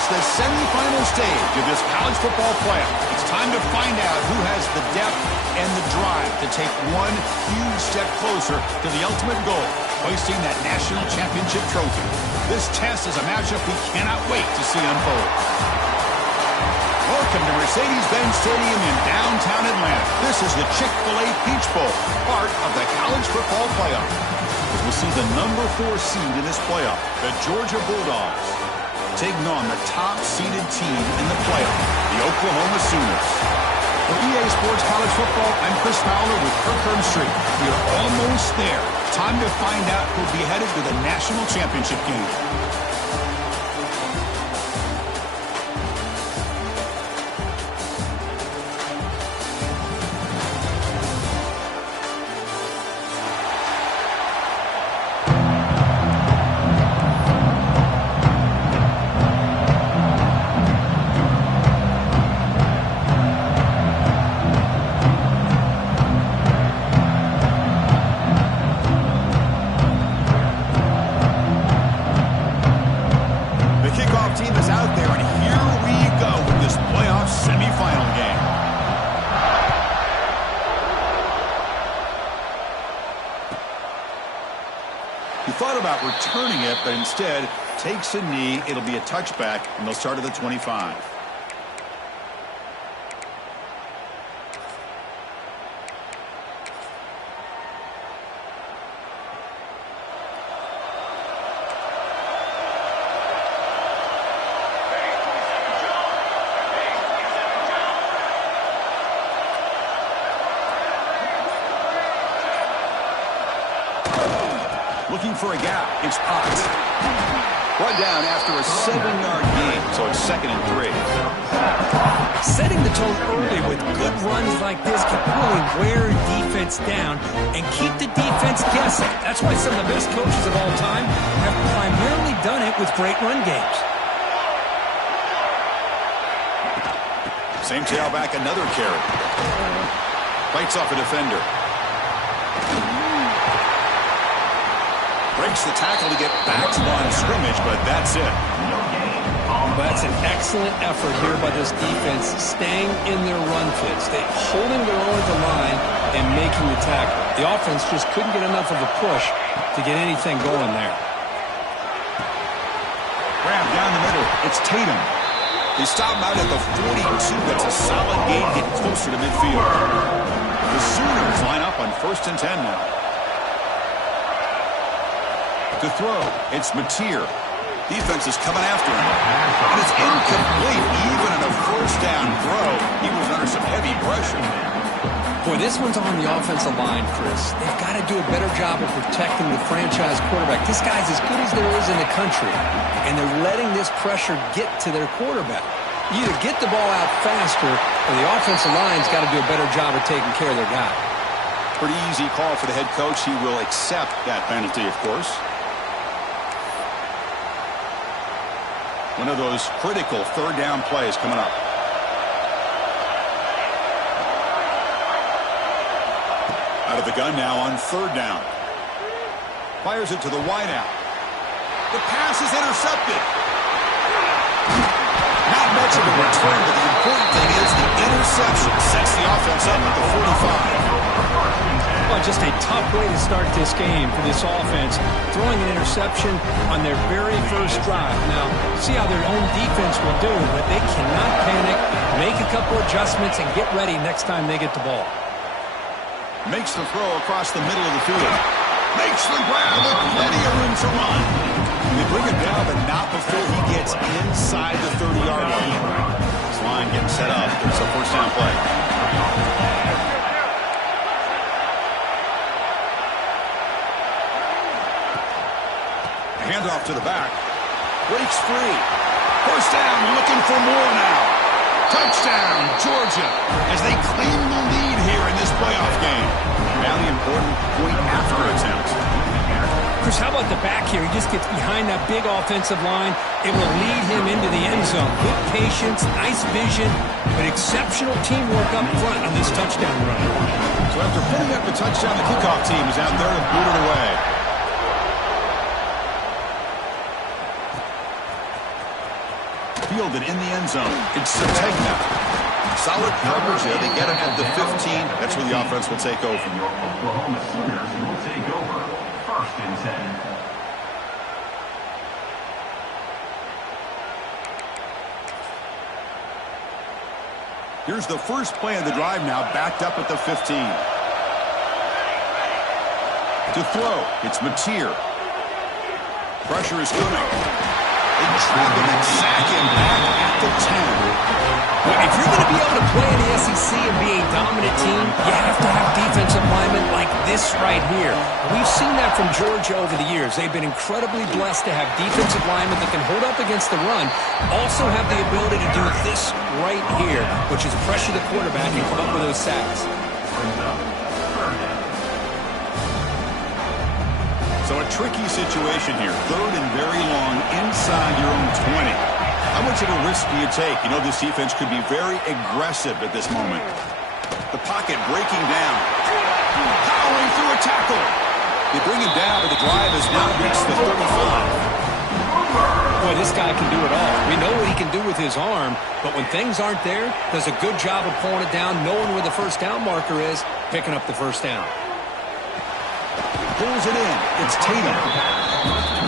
reached the semifinal stage of this college football playoff. It's time to find out who has the depth and the drive to take one huge step closer to the ultimate goal, hoisting that national championship trophy. This test is a matchup we cannot wait to see unfold. Welcome to Mercedes-Benz Stadium in downtown Atlanta. This is the Chick-fil-A Peach Bowl, part of the college football playoff. As we'll see the number 4 seed in this playoff, the Georgia Bulldogs, taking on the top-seeded team in the playoff, the Oklahoma Sooners. For EA Sports College Football, I'm Chris Fowler with Kirk Herbstreit. We are almost there. Time to find out who'll be headed to the national championship game. Team is out there, and here we go with this playoff semifinal game. He thought about returning it, but instead takes a knee. It'll be a touchback, and they'll start at the 25. Looking for a gap. It's Potts. Brought down after a 7-yard gain, so it's 2nd and 3. Setting the tone early with good runs like this can really wear defense down and keep the defense guessing. That's why some of the best coaches of all time have primarily done it with great run games. Same tailback, another carry. Bites off a defender. Breaks the tackle to get back to line of scrimmage, but that's it. That's an excellent effort here by this defense, staying in their run fits. They holding their own at the line and making the tackle. The offense just couldn't get enough of a push to get anything going there. Grab down the middle. It's Tatum. They stop him out at the 42. That's a solid gain, getting closer to midfield. The Sooners line up on 1st and 10 now. To throw, it's Mateer. Defense is coming after him. And it's incomplete, even in a 1st down throw. He was under some heavy pressure. Boy, this one's on the offensive line, Chris. They've got to do a better job of protecting the franchise quarterback. This guy's as good as there is in the country, and they're letting this pressure get to their quarterback. You either get the ball out faster, or the offensive line's got to do a better job of taking care of their guy. Pretty easy call for the head coach. He will accept that penalty, of course. One of those critical 3rd down plays coming up. Out of the gun now on 3rd down. Fires it to the wideout. The pass is intercepted. Not much of a return, but the important thing is the interception sets the offense up at the 45. Well, just a tough way to start this game for this offense, throwing an interception on their very first drive. Now, see how their own defense will do, but they cannot panic, make a couple adjustments, and get ready next time they get the ball. Makes the throw across the middle of the field. Makes the grab with plenty of room to run. They bring it down, but not before he gets inside the 30-yard line. This line getting set up. It's a 1st down play. Handoff to the back. Breaks free. 1st down, looking for more now. Touchdown, Georgia, as they claim the lead here in this playoff game. Now the important point after attempt. Chris, how about the back here? He just gets behind that big offensive line. It will lead him into the end zone. Good patience, nice vision, but exceptional teamwork up front on this touchdown run. So after putting up the touchdown, the kickoff team is out there to boot it away. fielded in the end zone. It's Ncaa. Solid coverage there. They get him at the 15. That's where the offense will take over. Oklahoma Sooners will take over. 1st and 10. Here's the first play of the drive now, backed up at the 15. To throw, it's Mateer. Pressure is coming. They trap him and sack him back at the 10. Well, if you're going to be able to play in the SEC and be a dominant team, you have to have defensive linemen like this right here. We've seen that from Georgia over the years. They've been incredibly blessed to have defensive linemen that can hold up against the run, also have the ability to do this right here, which is pressure the quarterback and come up with those sacks. So a tricky situation here. 3rd and very long inside your own 20. How much of a risk do you take? You know, this defense could be very aggressive at this moment. The pocket breaking down. Powering through a tackle. They bring him down, but the drive has now reached the 35. Boy, this guy can do it all. We know what he can do with his arm, but when things aren't there, does a good job of pulling it down, knowing where the first down marker is, picking up the first down. Pulls it in. It's Tatum.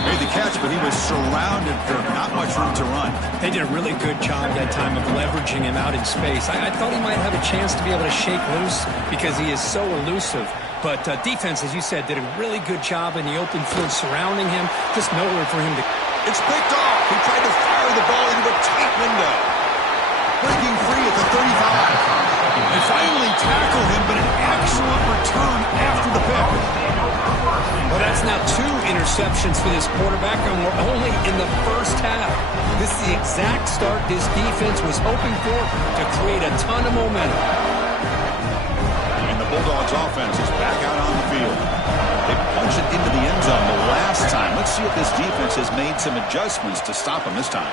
Made the catch, but he was surrounded for not much room to run. They did a really good job that time of leveraging him out in space. I thought he might have a chance to be able to shake loose because he is so elusive. But defense, as you said, did a really good job in the open field surrounding him. Just nowhere for him to... It's picked off. He tried to fire the ball into a tight window. Breaking free at the 35. They finally tackle him, but an excellent return after the pick. Well, that's now 2 interceptions for this quarterback, and we're only in the first half. This is the exact start this defense was hoping for to create a ton of momentum. And the Bulldogs offense is back out on the field. They punched it into the end zone the last time. Let's see if this defense has made some adjustments to stop him this time.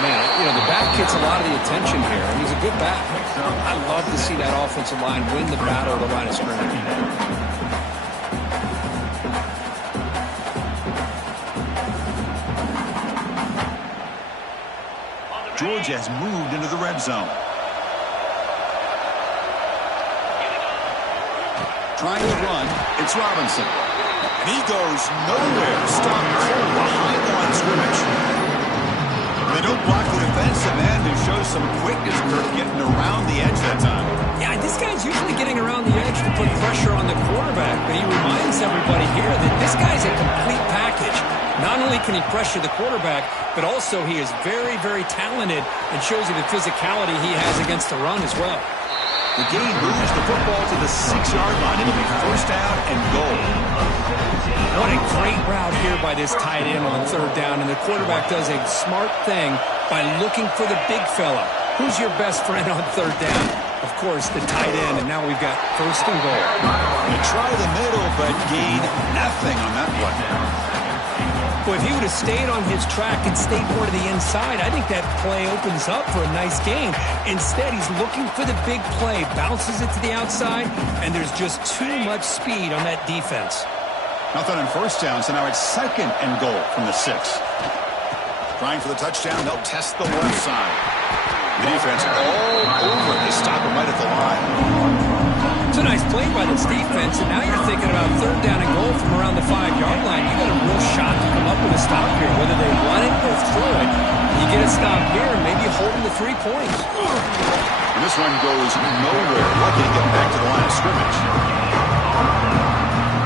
Man, you know, the back gets a lot of the attention here. He's a good back. I love to see that offensive line win the battle of the line of scrimmage. Georgia has moved into the red zone. Trying to run, it's Robinson. And he goes nowhere. Stopped cold behind the line of scrimmage. They don't block the defensive end who shows some quickness for getting around the edge that time. Yeah, this guy's usually getting around the edge to put pressure on the quarterback, but he reminds everybody here that this guy's a complete package. Not only can he pressure the quarterback, but also he is very, very talented and shows you the physicality he has against the run as well. The game moves the football to the 6-yard line. It'll be first down and goal. What a great route here by this tight end on 3rd down, and the quarterback does a smart thing by looking for the big fella. Who's your best friend on 3rd down? Of course, the tight end, and now we've got 1st and goal. They try the middle, but gain nothing on that play. Well, if he would have stayed on his track and stayed more to the inside, I think that play opens up for a nice gain. Instead, he's looking for the big play, bounces it to the outside, and there's just too much speed on that defense. Nothing on first down, so now it's 2nd and goal from the 6. Trying for the touchdown, they'll test the left side. The defense all over. They stop him right at the line. It's a nice play by this defense, and now you're thinking about 3rd down and goal from around the 5-yard line. You got a real shot to come up with a stop here, whether they run it or throw it. You get a stop here and maybe hold them to 3 points. And this one goes nowhere. Lucky to get back to the line of scrimmage.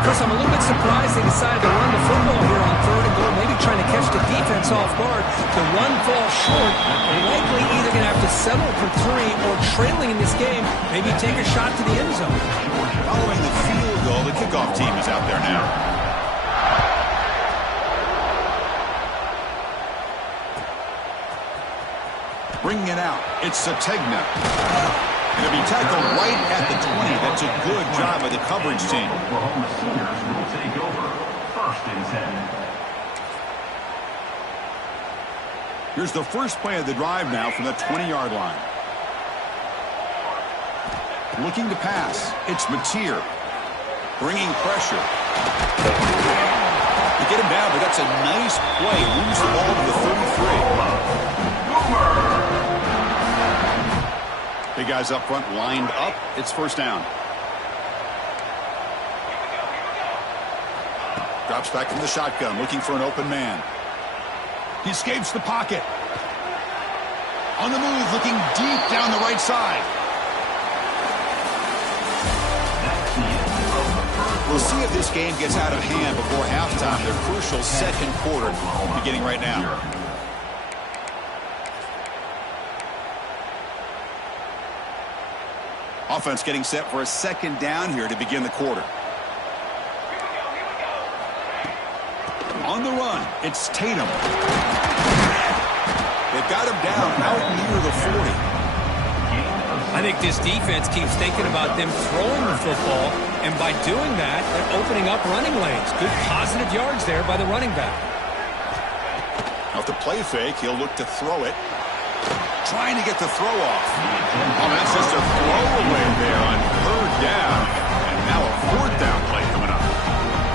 Chris, I'm a little bit surprised they decided to run the football here on 3rd and goal, maybe trying to catch the defense off guard. The run falls short. They're likely either going to have to settle for 3 or trailing in this game, maybe take a shot to the end zone. Following the field goal, the kickoff team is out there now. Bringing it out, it's Ncaa. Going to be tackled right at the 20. That's a good job by the coverage team. Oklahoma Sooners will take over. 1st and 10. Here's the first play of the drive now from the 20-yard line. Looking to pass. It's Mateer. Bringing pressure. The get him down, but that's a nice play. Moves the ball to the 33. Big guys up front lined up. It's first down. Drops back from the shotgun, looking for an open man. He escapes the pocket. On the move, looking deep down the right side. We'll see if this game gets out of hand before halftime. Their crucial second quarter beginning right now. Offense getting set for a second down here to begin the quarter. On the run, it's Tatum. They've got him down out near the 40. I think this defense keeps thinking about them throwing the football, and by doing that, they're opening up running lanes. Good positive yards there by the running back. Off the play fake, he'll look to throw it. Trying to get the throw off. Oh, that's just a throwaway there on third down. And now a fourth down play coming up.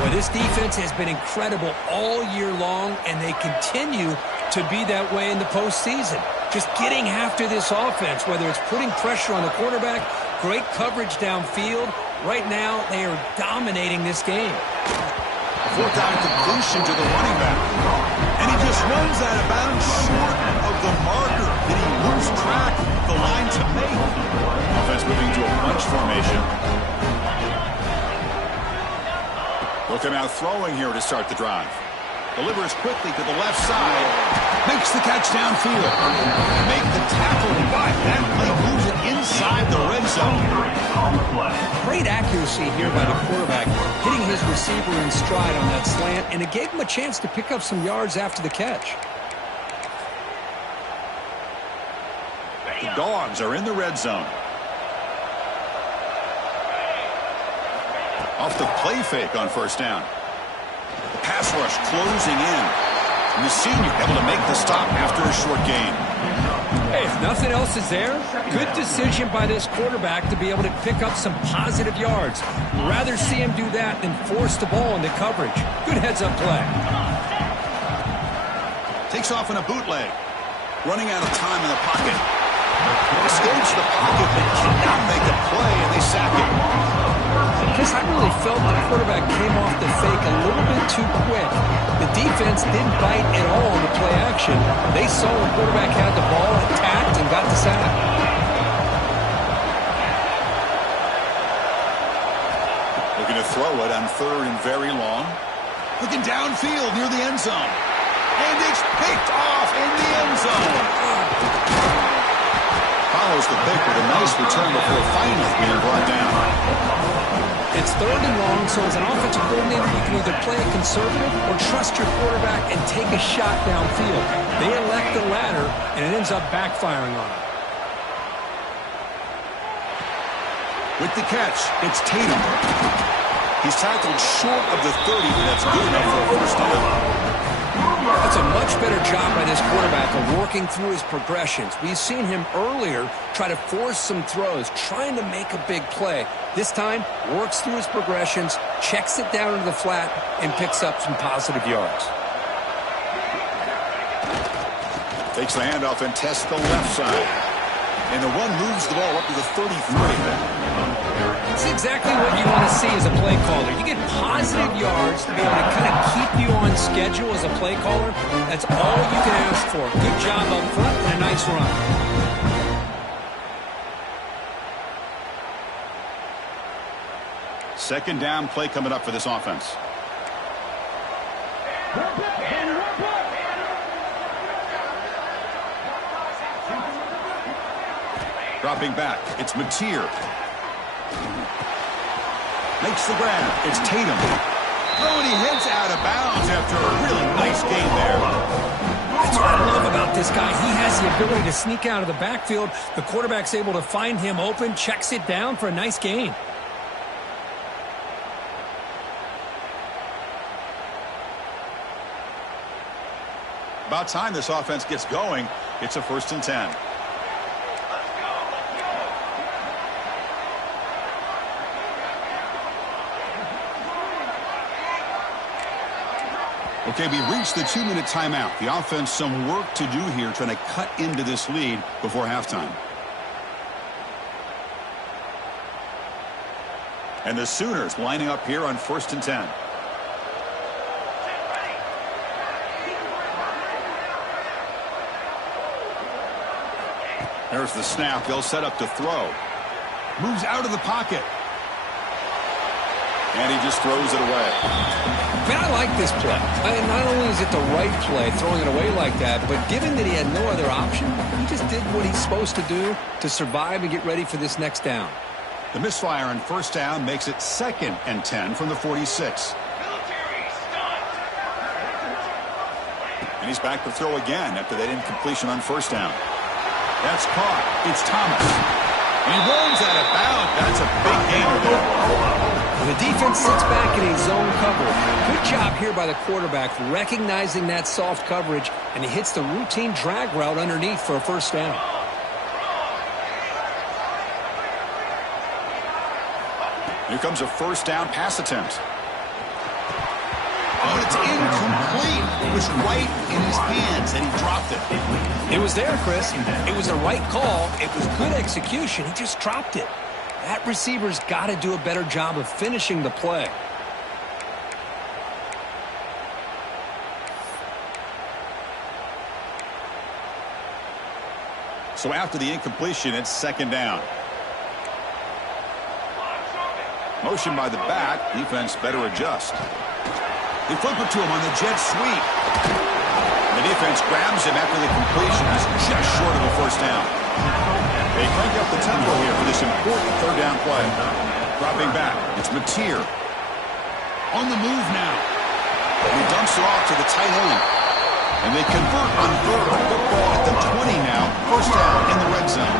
Well, this defense has been incredible all year long, and they continue to be that way in the postseason. Just getting after this offense, whether it's putting pressure on the quarterback, great coverage downfield. Right now, they are dominating this game. Fourth down completion to the running back. And he just runs out of bounds short of the marker. Did he lose track of the line to make? Offense moving to a bunch formation. Looking out throwing here to start the drive. Delivers quickly to the left side. Makes the catch downfield. Make the tackle, but that play moves it inside the red zone. Great accuracy here by the quarterback, hitting his receiver in stride on that slant, and it gave him a chance to pick up some yards after the catch. The Dogs are in the red zone. Off the play fake on first down. The pass rush closing in. And the senior able to make the stop after a short gain. Hey, if nothing else is there, good decision by this quarterback to be able to pick up some positive yards. Rather see him do that than force the ball into coverage. Good heads-up play. Takes off in a bootleg. Running out of time in the pocket. Escapes the pocket, but cannot make a play, and they sack him. Chris, I really felt the quarterback came off the fake a little bit too quick. The defense didn't bite at all on the play action. They saw the quarterback had the ball, attacked, and got the sack. Looking to throw it on third and very long. Looking downfield near the end zone. And it's picked off in the end zone. Follows the pick with a nice return before finally being brought down. It's third and long, so as an offensive coordinator, you can either play it conservative or trust your quarterback and take a shot downfield. They elect the latter, and it ends up backfiring on them. With the catch, it's Tatum. He's tackled short of the 30, but that's good enough for a first down. That's a much better job by this quarterback of working through his progressions. We've seen him earlier try to force some throws, trying to make a big play. This time, works through his progressions, checks it down into the flat, and picks up some positive yards. Takes the handoff and tests the left side. And the one moves the ball up to the 33. It's exactly what you want to see as a play caller. You get positive yards to be able to kind of keep you on schedule as a play caller. That's all you can ask for. Good job up front and a nice run. Second down play coming up for this offense. Dropping back, it's Mateer. Makes the grab. It's Tatum. Oh, and he heads out of bounds after a really nice game there. That's what I love about this guy. He has the ability to sneak out of the backfield. The quarterback's able to find him open, checks it down for a nice gain. About time this offense gets going. It's a 1st and 10. Okay, we reached the 2-minute timeout. The offense some work to do here trying to cut into this lead before halftime. And the Sooners lining up here on 1st and 10. There's the snap. They'll set up to throw. Moves out of the pocket. And he just throws it away. Man, I like this play. Not only is it the right play, throwing it away like that, but given that he had no other option, he just did what he's supposed to do to survive and get ready for this next down. The misfire on 1st down makes it 2nd and 10 from the 46. And he's back to throw again after that incompletion on 1st down. That's caught. It's Thomas. And he runs out of bounds. That's a big gainer there. Well, the defense sits back in a zone cover. Good job here by the quarterback recognizing that soft coverage, and he hits the routine drag route underneath for a 1st down. Here comes a 1st down pass attempt. Oh, it's incomplete. It was right in his hands, and he dropped it. It was there, Chris. It was the right call. It was good execution. He just dropped it. That receiver's got to do a better job of finishing the play. So after the incompletion, it's 2nd down. Motion by the back. Defense better adjust. They flip it to him on the jet sweep. The defense grabs him after the completion. He's just short of a 1st down. They crank up the tempo here for this important 3rd down play. Dropping back. It's Mateer. On the move now. And he dumps it off to the tight end. And they convert on 3rd. Football at the 20 now. 1st down in the red zone.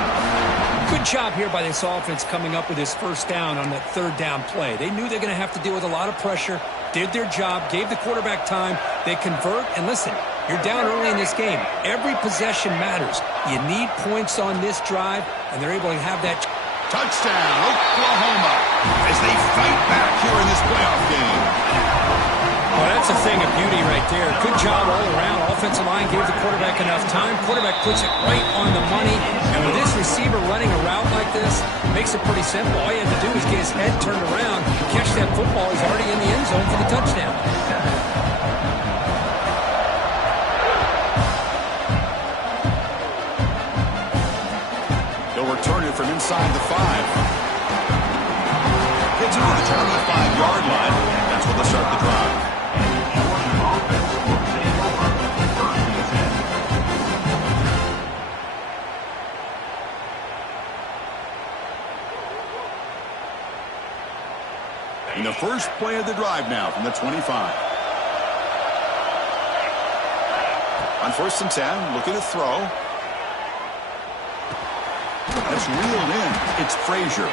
Good job here by this offense coming up with this 1st down on that 3rd down play. They knew they're going to have to deal with a lot of pressure, did their job, gave the quarterback time. They convert, and listen, you're down early in this game. Every possession matters. You need points on this drive, and they're able to have that. Touchdown, Oklahoma, as they fight back here in this playoff game. Well, that's a thing of beauty right there. Good job all around. Offensive line gave the quarterback enough time. Quarterback puts it right on the money. And with this receiver running a route like this, makes it pretty simple. All you have to do is get his head turned around, catch that football. He's already in the end zone for the touchdown. They'll return it from inside the 5. Gets it to the 25-yard line. That's where they'll start the drive. In the first play of the drive now from the 25. On 1st and 10, looking to throw. That's reeled in. It's Frazier.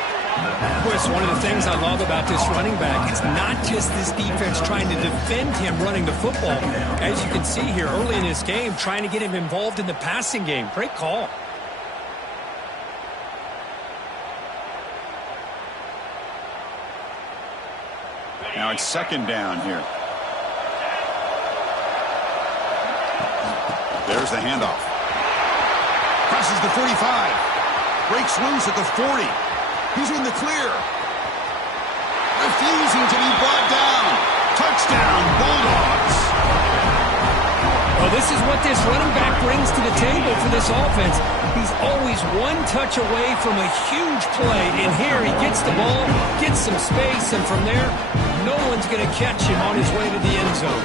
Chris, one of the things I love about this running back, it's not just this defense trying to defend him running the football. As you can see here early in this game, trying to get him involved in the passing game. Great call. Now it's 2nd down here. There's the handoff. Crosses the 45. Breaks loose at the 40. He's in the clear. Refusing to be brought down. Touchdown, Bulldogs. Well, this is what this running back brings to the table for this offense. He's always one touch away from a huge play. And here he gets the ball, gets some space, and from there, no one's going to catch him on his way to the end zone.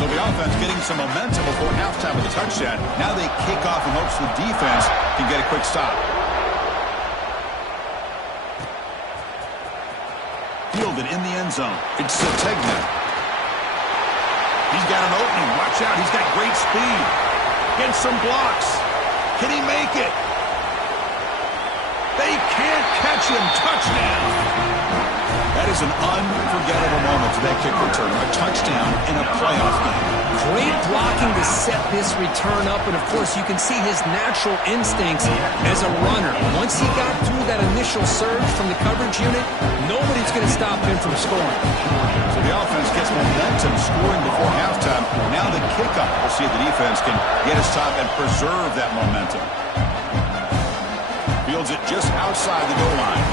So the offense getting some momentum before halftime with a touchdown. Now they kick off in hopes the defense can get a quick stop. Fielded in the end zone. It's Sategna. He's got an opening. Watch out. He's got great speed. Gets some blocks. Can he make it? They can't catch him. Touchdown. That is an unforgettable moment for that kick return. A touchdown in a playoff game. Great blocking to set this return up, and of course you can see his natural instincts as a runner. Once he got through that initial surge from the coverage unit, nobody's going to stop him from scoring. So the offense gets momentum, scoring before halftime. Now the kickoff. We'll see if the defense can get a stop and preserve that momentum. Fields it just outside the goal line.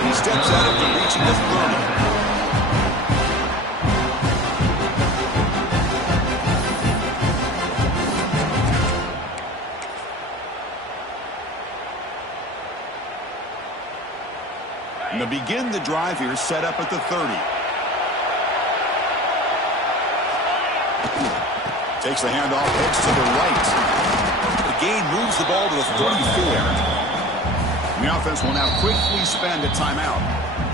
And he steps out after reaching the 30. And to begin the drive here, set up at the 30. Takes the handoff, heads to the right. The gain moves the ball to the 34. And the offense will now quickly spend a timeout.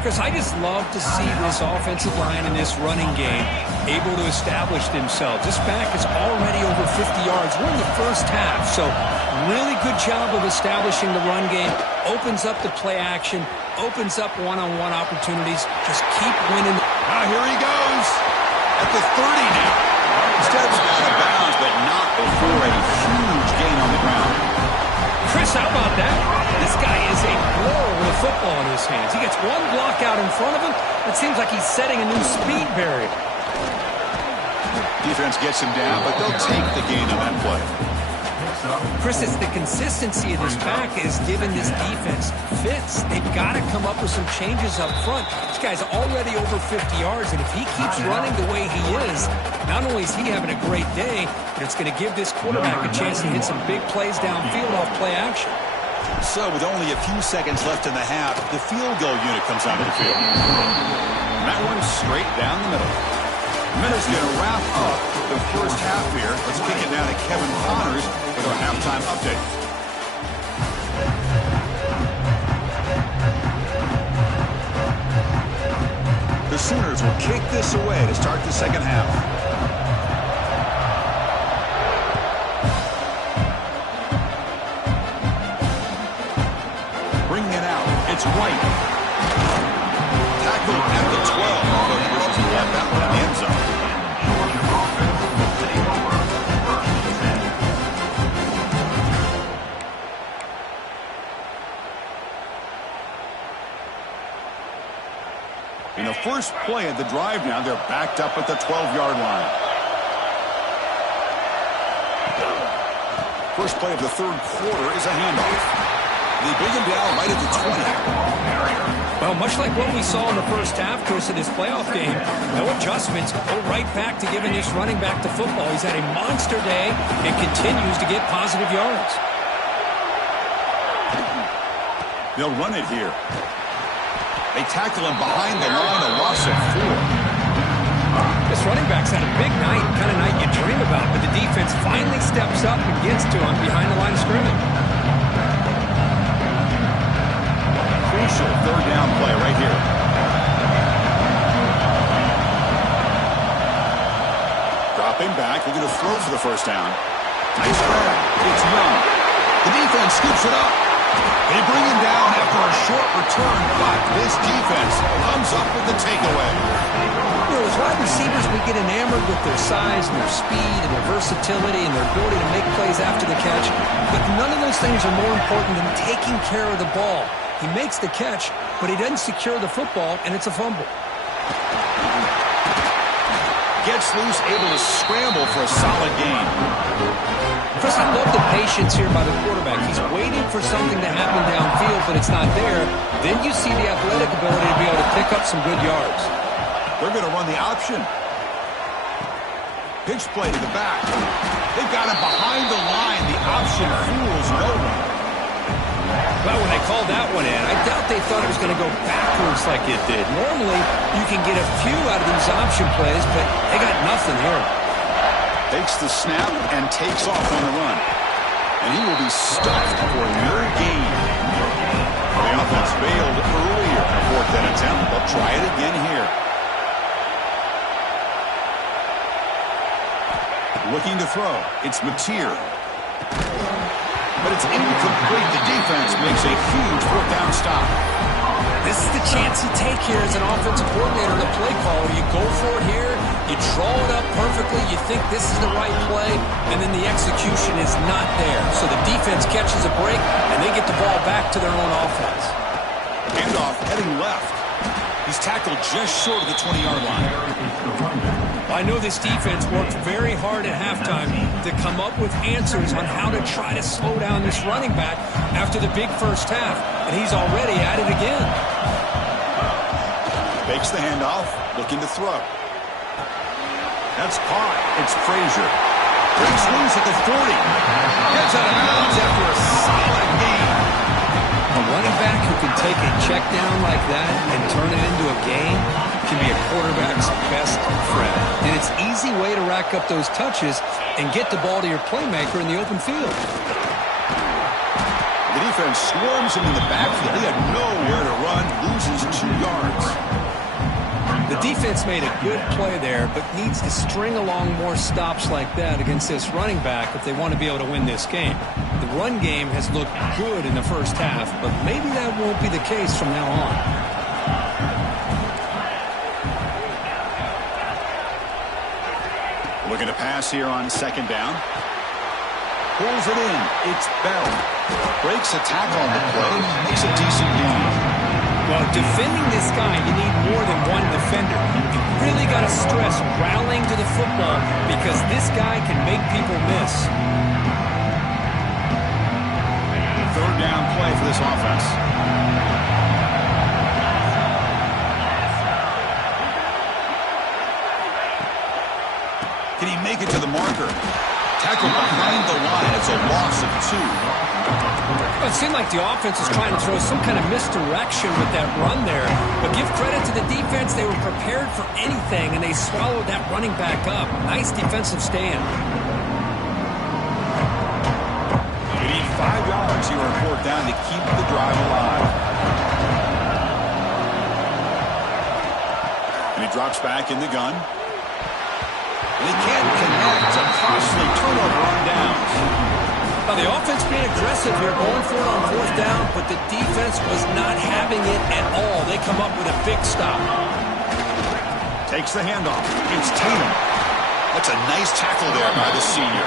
Chris, I just love to see this offensive line in this running game able to establish themselves. This back is already over 50 yards. We're in the first half, so really good job of establishing the run game. Opens up the play action, opens up one-on-one opportunities. Just keep winning. Now here he goes at the 30 now. Steps out of bounds, but not before a huge gain on the ground. Chris, how about that? This guy is a blower with a football in his hands. He gets one block out in front of him. It seems like he's setting a new speed barrier. Defense gets him down, but they'll take the gain on that play. Chris, it's the consistency of this back is giving this defense fits. They've got to come up with some changes up front. This guy's already over 50 yards, and if he keeps running the way he is, not only is he having a great day, but it's going to give this quarterback a chance to hit some big plays downfield off play action. So with only a few seconds left in the half, the field goal unit comes onto the field. And that one straight down the middle. Minutes going to wrap up the first half here. Let's kick it now to Kevin Connors with our halftime update. The Sooners will kick this away to start the second half. Bringing it out. It's White. Tackled at the 12. Although he wishes he left that one in the end zone. In the first play of the drive now, they're backed up at the 12-yard line. First play of the third quarter is a handoff. They bring him down right at the 20. Well, much like what we saw in the first half, Chris, in this playoff game, no adjustments. Go right back to giving this running back to football. He's had a monster day and continues to get positive yards. They'll run it here. They tackle him behind the line, a loss of 4. This running back's had a big night, kind of night you dream about, but the defense finally steps up and gets to him behind the line of scrimmage. Crucial third down play right here. Dropping back, they're going to throw for the first down. Nice grab. It's Young. The defense scoops it up. They bring him down after a short return, but this defense comes up with the takeaway. You know, as wide receivers, we get enamored with their size and their speed and their versatility and their ability to make plays after the catch. But none of those things are more important than taking care of the ball. He makes the catch, but he doesn't secure the football, and it's a fumble. Gets loose, able to scramble for a solid gain. Chris, I love the patience here by the quarterback. He's waiting for something to happen downfield, but it's not there. Then you see the athletic ability to be able to pick up some good yards. They're going to run the option. Pitch play to the back. They've got him behind the line. The option fools no one. Well, when they called that one in, I doubt they thought it was going to go backwards like it did. Normally, you can get a few out of these option plays, but they got nothing here. Takes the snap and takes off on the run. And he will be stuffed for no gain. The offense failed earlier in a fourth down attempt. They'll try it again here. Looking to throw. It's Mateer. But it's incomplete. The defense makes a huge fourth down stop. This is the chance you take here as an offensive coordinator and a play caller. You go for it here, you draw it up perfectly, you think this is the right play, and then the execution is not there. So the defense catches a break, and they get the ball back to their own offense. Handoff heading left. He's tackled just short of the 20-yard line. I know this defense worked very hard at halftime to come up with answers on how to try to slow down this running back after the big first half, and he's already at it again. Fakes the handoff, looking to throw. That's caught. It's Frazier. Breaks loose at the 40. Gets out of bounds after a solid gain. A running back who can take a check down like that and turn it into a gain can be a quarterback's best friend. And it's an easy way to rack up those touches and get the ball to your playmaker in the open field. The defense swarms him in the backfield. He had nowhere to run, loses 2 yards. The defense made a good play there, but needs to string along more stops like that against this running back if they want to be able to win this game. The run game has looked good in the first half, but maybe that won't be the case from now on. Looking to pass here on second down. Pulls it in. It's Bell. Breaks a tackle on the play. Makes a decent gain. Well, defending this guy, you need more than one defender. You really got to stress rallying to the football because this guy can make people miss. Third down play for this offense. Can he make it to the marker? Tackled behind the line. It's a loss of 2. Well, it seemed like the offense was trying to throw some kind of misdirection with that run there. But give credit to the defense. They were prepared for anything, and they swallowed that running back up. Nice defensive stand. We need 5 yards here on fourth down to keep the drive alive. And he drops back in the gun. And he can't connect. A costly turnover on downs. Now, the offense being aggressive here, going for it on fourth down, but the defense was not having it at all. They come up with a big stop. Takes the handoff. It's Tatum. That's a nice tackle there by the senior.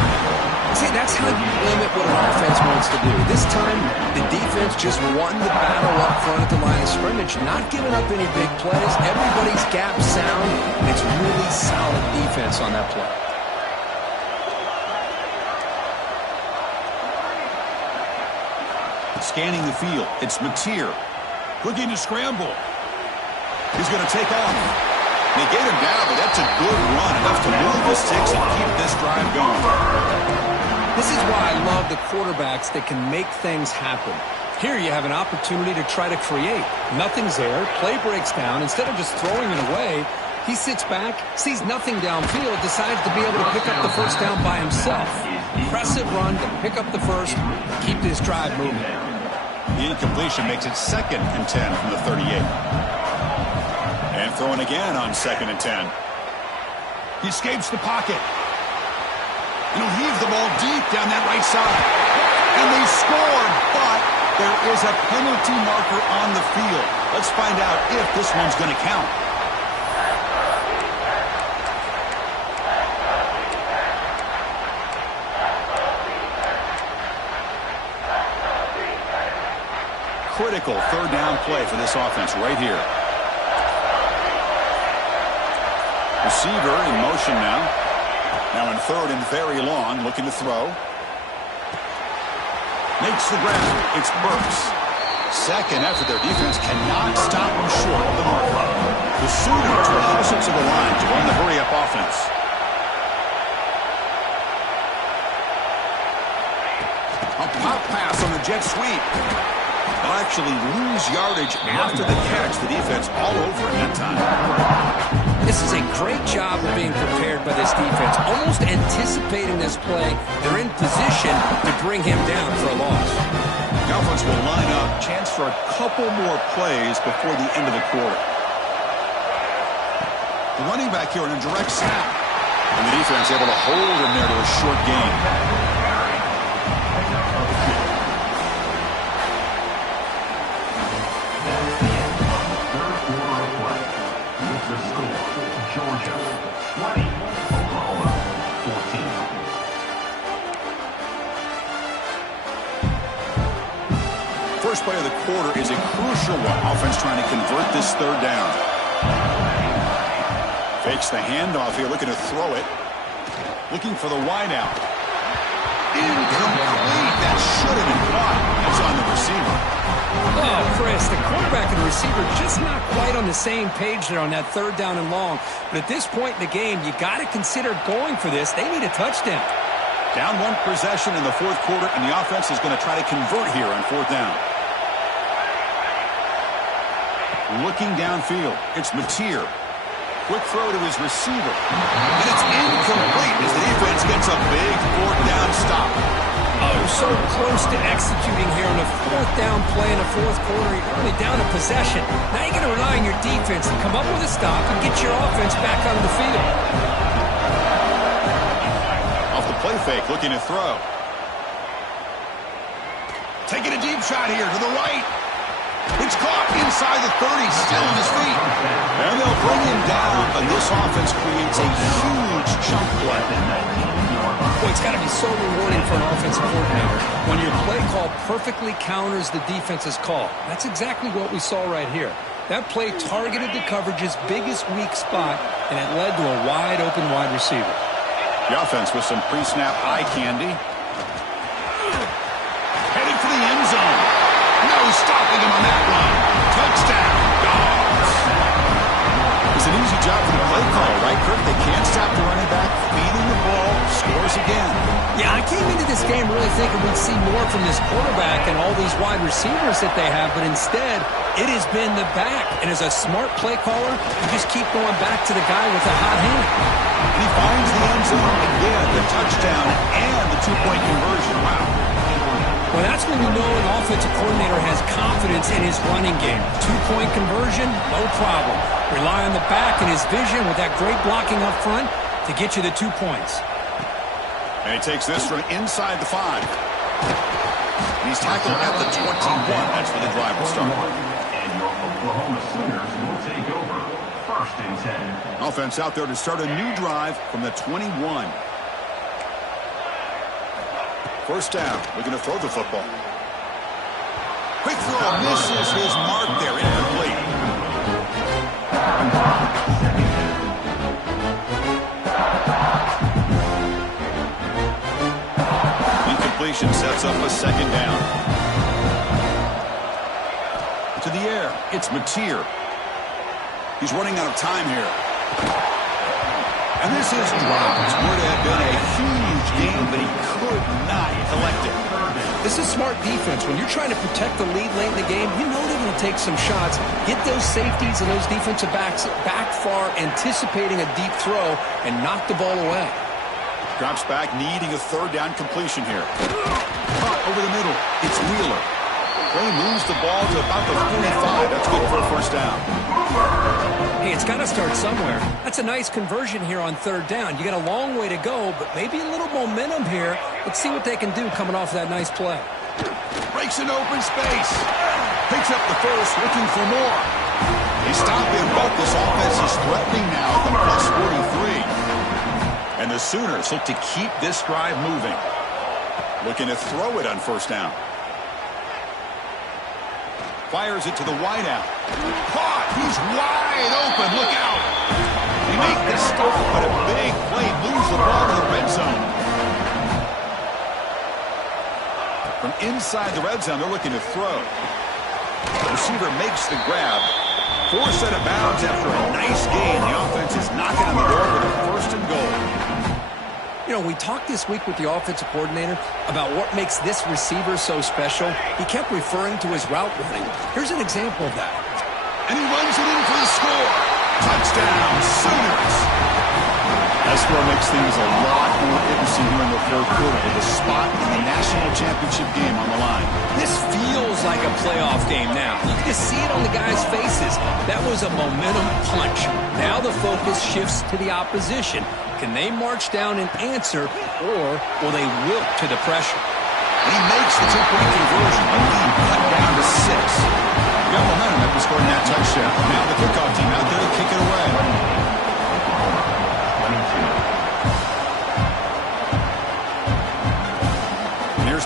See, that's how you limit what an offense wants to do. This time, the defense just won the battle up front at the line of scrimmage, not giving up any big plays. Everybody's gap sound, and it's really solid defense on that play. Scanning the field. It's Mateer. Looking to scramble. He's going to take off. They get him down, but that's a good run. Enough to move the sticks and keep this drive going. This is why I love the quarterbacks that can make things happen. Here you have an opportunity to try to create. Nothing's there. Play breaks down. Instead of just throwing it away, he sits back, sees nothing downfield, decides to be able to pick up the first down by himself. Impressive run to pick up the first, keep this drive moving. The incompletion makes it 2nd and 10 from the 38. And throwing again on 2nd and 10. He escapes the pocket. And he'll heave the ball deep down that right side. And they scored, but there is a penalty marker on the field. Let's find out if this one's going to count. Critical third down play for this offense right here. Receiver in motion now. Now in 3rd and very long, looking to throw. Makes the grab. It's Burks. 2nd effort. Their defense cannot stop him short of the mark. The Sooners will hustle to the line to run the hurry-up offense. A pop pass on the jet sweep. They'll actually lose yardage after the catch. The defense all over him that time. This is a great job of being prepared by this defense. Almost anticipating this play, they're in position to bring him down for a loss. The offense will line up. Chance for a couple more plays before the end of the quarter. The running back here in a direct snap. And the defense able to hold him there to a short gain. Georgia 20, Oklahoma 14. First play of the quarter is a crucial one. Offense trying to convert this third down. Fakes the handoff here, looking to throw it. Looking for the wide out. Incomplete. That should have been caught. That's on the receiver. Oh, Chris, the quarterback and the receiver just not quite on the same page there on that third down and long. But at this point in the game, you got to consider going for this. They need a touchdown. Down one possession in the fourth quarter, and the offense is going to try to convert here on fourth down. Looking downfield, it's Mateer. Quick throw to his receiver. And it's incomplete as the defense gets a big fourth down stop. Oh, so close to executing here on a fourth down play in the fourth quarter. You're only down a possession. Now you're going to rely on your defense to come up with a stop and get your offense back on the field. Off the play fake, looking to throw. Taking a deep shot here to the right. It's caught inside the 30, still on his feet. And they'll bring him down, but this offense creates a huge chunk play. Boy, it's got to be so rewarding for an offensive coordinator when your play call perfectly counters the defense's call. That's exactly what we saw right here. That play targeted the coverage's biggest weak spot, and it led to a wide-open wide receiver. The offense with some pre-snap eye candy. Heading for the end zone. No stopping him on that run. Touchdown, Dogs. It's an easy job for the play call, right, Kirk? They can't stop the running back, feeding the ball, scores again. Yeah, I came into this game really thinking we'd see more from this quarterback and all these wide receivers that they have, but instead, it has been the back. And as a smart play caller, you just keep going back to the guy with the hot hand. And he finds the end zone again, the touchdown and the two-point conversion. Wow. Well, that's when you know an offensive coordinator has confidence in his running game. Two-point conversion, no problem. Rely on the back and his vision with that great blocking up front to get you the 2 points. And he takes this from inside the 5. And he's tackled at the 21. That's where the drive will start. And your Oklahoma Sooners will take over 1st and 10. Offense out there to start a new drive from the 21. First down, looking to throw the football. Quick throw, misses his mark there, incomplete. Incompletion sets up a second down. To the air, it's Mateer. He's running out of time here. And this is dropped. Would have been a huge game, but he could not collect it. This is smart defense. When you're trying to protect the lead late in the game, you know they're going to take some shots, get those safeties and those defensive backs back far, anticipating a deep throw, and knock the ball away. Drops back, needing a third down completion here. Caught over the middle. It's Wheeler. Ray moves the ball to about the 45. That's good for a first down. Hey, it's got to start somewhere. That's a nice conversion here on third down. You got a long way to go, but maybe a little momentum here. Let's see what they can do coming off that nice play. Breaks into open space. Picks up the first, looking for more. They stop him, but this offense is threatening now at the plus 43. And the Sooners look to keep this drive moving. Looking to throw it on first down. Fires it to the wideout. Caught! He's wide open. Look out! They make the stop, but a big play moves the ball to the red zone. From inside the red zone, they're looking to throw. The receiver makes the grab. Forced out of bounds after a nice gain. The offense is knocking on the door with a first and goal. You know, we talked this week with the offensive coordinator about what makes this receiver so special. He kept referring to his route running. Here's an example of that. And he runs it in for the score. Touchdown, Sooners. That's what makes things a lot more interesting here in the third quarter with a spot in the national championship game on the line. This feels like a playoff game now. You can just see it on the guys' faces. That was a momentum punch. Now the focus shifts to the opposition. Can they march down and answer, or will they wilt to the pressure? And he makes the two-point conversion. The lead cut down to 6. Got momentum after scoring that touchdown. Now the kickoff team out there to kick it away.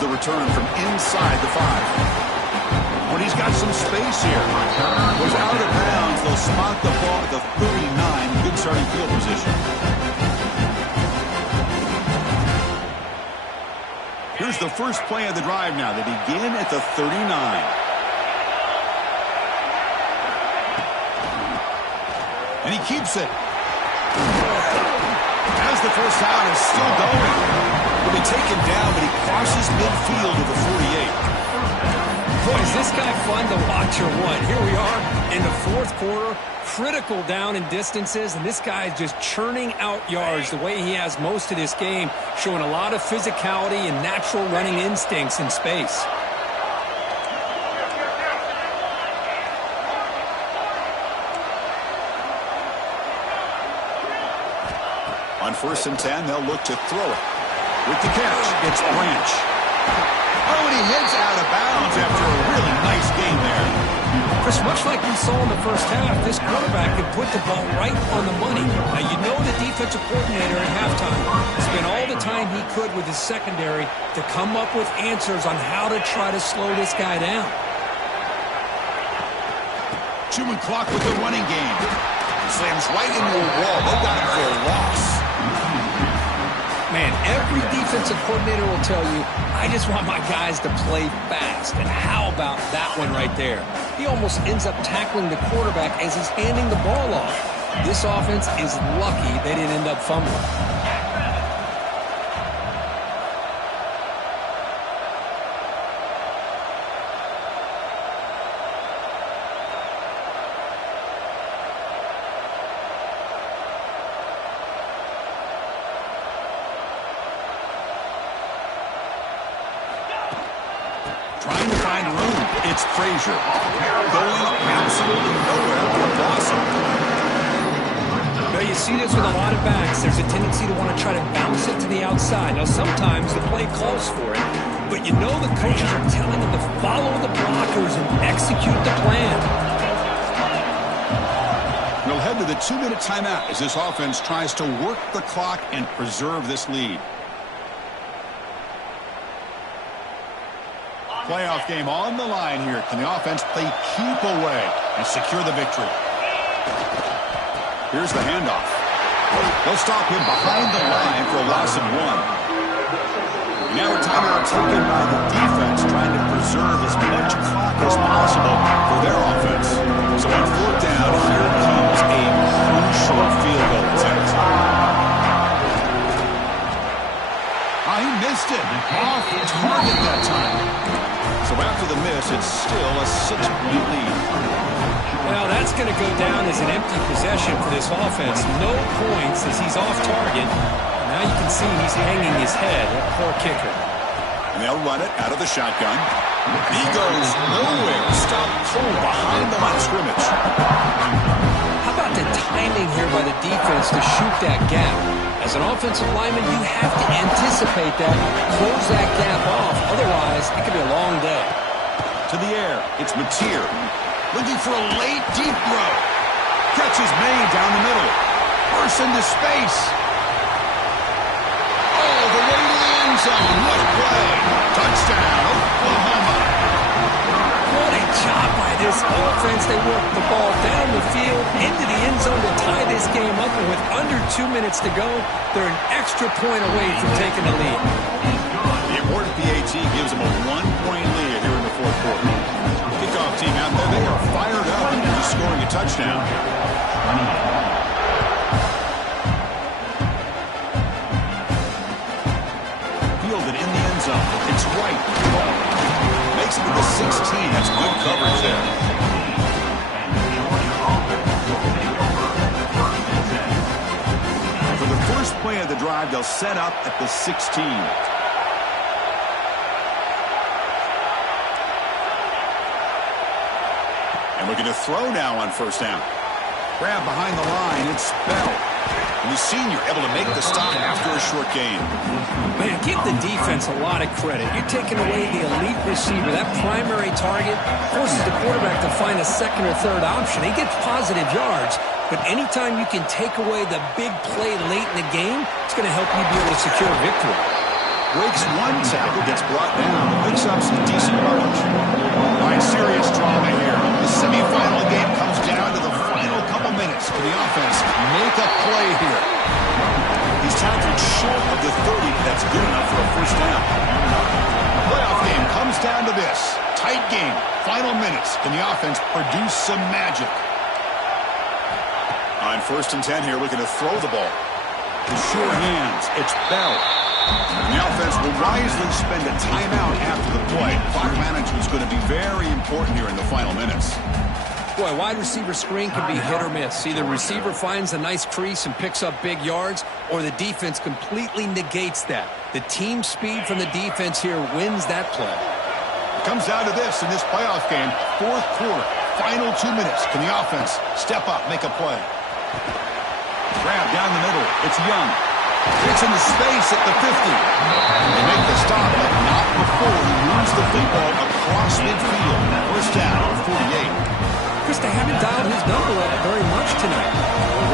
the return from inside the 5. But he's got some space here. Was out of bounds. They'll spot the ball at the 39. Good starting field position. Here's the first play of the drive now. They begin at the 39. And he keeps it. As the first down is still going. Will be taken down, but he crosses midfield to the 48. Boy, is this guy fun to watch or what? Here we are in the fourth quarter. Critical down in distances, and this guy is just churning out yards the way he has most of this game, showing a lot of physicality and natural running instincts in space. On 1st and 10, they'll look to throw it. With the catch, it's Branch. Oh, and he heads out of bounds after a really nice game there. Chris, much like we saw in the first half, this quarterback could put the ball right on the money. Now, you know the defensive coordinator at halftime spent all the time he could with his secondary to come up with answers on how to try to slow this guy down. Chewing clock with the running game. Slams right into a wall. They got him for a loss. Man, every defensive coordinator will tell you, I just want my guys to play fast. And how about that one right there? He almost ends up tackling the quarterback as he's handing the ball off. This offense is lucky they didn't end up fumbling. Trying to find room. It's Frazier. Going absolutely nowhere for Blossom. Now you see this with a lot of backs. There's a tendency to want to try to bounce it to the outside. Now sometimes the play calls for it, but you know the coaches are telling them to follow the blockers and execute the plan. We'll head to the 2-minute timeout as this offense tries to work the clock and preserve this lead. Playoff game on the line here. Can the offense play keep away and secure the victory? Here's the handoff. They'll stop him behind the line for a loss of 1. Now a timeout taken by the defense, trying to preserve as much clock as possible for their offense. So on 4th down, here comes a crucial field goal attempt. He missed it. Off target that time. So after the miss, it's still a 6-point lead. Well, that's going to go down as an empty possession for this offense. No points as he's off target. Now you can see he's hanging his head. Poor kicker. And they'll run it out of the shotgun. He goes nowhere. Stop cold behind the line of scrimmage. How about the timing here by the defense to shoot that gap? As an offensive lineman, you have to anticipate that, close that gap off. Otherwise, it could be a long day. To the air, it's Mateer. Looking for a late, deep throw. Catch is made down the middle. Bursts into space. Oh, the way to the end zone. What a play. Touchdown, Oklahoma. What a job by this offense. They work the ball down the field into the end zone to tie this game up. And with under 2 minutes to go, they're an extra point away from taking the lead. The important PAT gives them a 1-point lead here in the fourth quarter. Kickoff team out there, they are fired up into scoring a touchdown. Fielded in the end zone. It's White. Makes it to the 16. That's good coverage there. For the first play of the drive, they'll set up at the 16. And looking to throw now on 1st down. Grab behind the line, it's Bell. And the senior able to make the stop after a short gain. Man, give the defense a lot of credit. You're taking away the elite receiver. That primary target forces the quarterback to find a second or third option. He gets positive yards, but anytime you can take away the big play late in the game, it's going to help you be able to secure victory. Breaks one tackle, gets brought down, picks up some decent coverage. All right, serious drama here. The semifinal game comes down to the final couple minutes. Can the offense make a play here? He's tackled short of the 30, but that's good enough for a first down. The playoff game comes down to this. Tight game, final minutes. Can the offense produce some magic? On 1st and 10 here, looking to throw the ball. The sure hands, it's Bell. And the offense will wisely spend a timeout after the play. Clock management is going to be very important here in the final minutes. Boy, wide receiver screen can be hit or miss. Either receiver finds a nice crease and picks up big yards, or the defense completely negates that. The team speed from the defense here wins that play. It comes down to this in this playoff game. 4th quarter, final 2 minutes. Can the offense step up, make a play? Grab down the middle. It's Young. Gets into space at the 50. They make the stop, but not before he moves the football across midfield. First down, 48. Chris, they haven't dialed his number up very much tonight.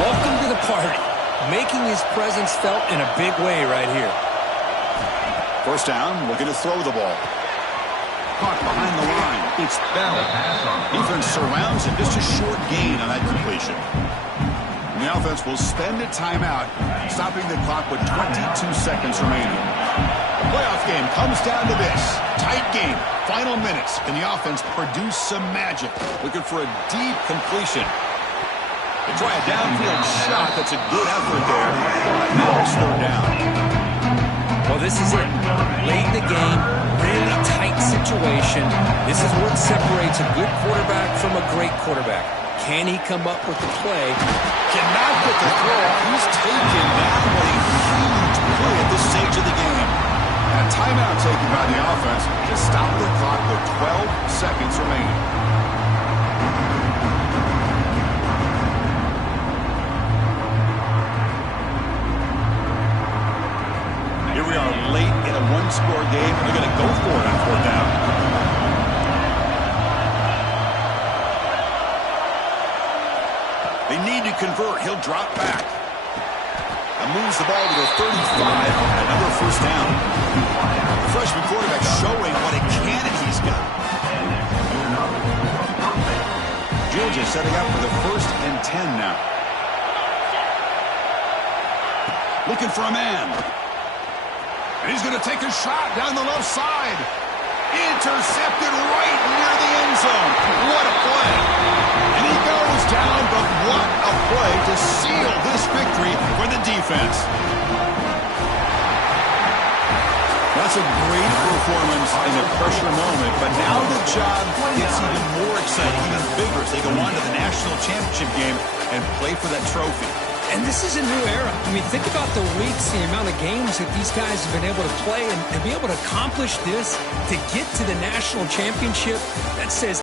Welcome to the party. Making his presence felt in a big way right here. First down, looking to throw the ball. Caught behind the line. It's Bell. Defense surrounds him. Just a short gain on that completion. The offense will spend a timeout, stopping the clock with 22 seconds remaining. The playoff game comes down to this. Tight game, final minutes. Can the offense produce some magic? Looking for a deep completion. They try a downfield shot. That's a good effort there. Now it's third down. Well, this is it. Late in the game, really tight situation. This is what separates a good quarterback from a great quarterback. Can he come up with the play? Cannot get the throw. He's taken down. What a huge play at this stage of the game. A timeout taken by the offense to stop the clock with 12 seconds remaining. Here we are late in a one-score game, and they're going to go for it on 4th down. They need to convert. He'll drop back. And moves the ball to the 35. Another first down. The freshman quarterback showing what a cannon he's got. Georgia setting up for the 1st and 10 now. Looking for a man. And he's going to take a shot down the left side. Intercepted right near the end zone. What a play. And he goes down, but what a play to seal this victory for the defense. That's a great performance in a pressure moment, but now the job gets even more exciting, even bigger as they go on to the national championship game and play for that trophy. And this is a new era. I mean, think about the weeks, the amount of games that these guys have been able to play and be able to accomplish this, to get to the national championship. That says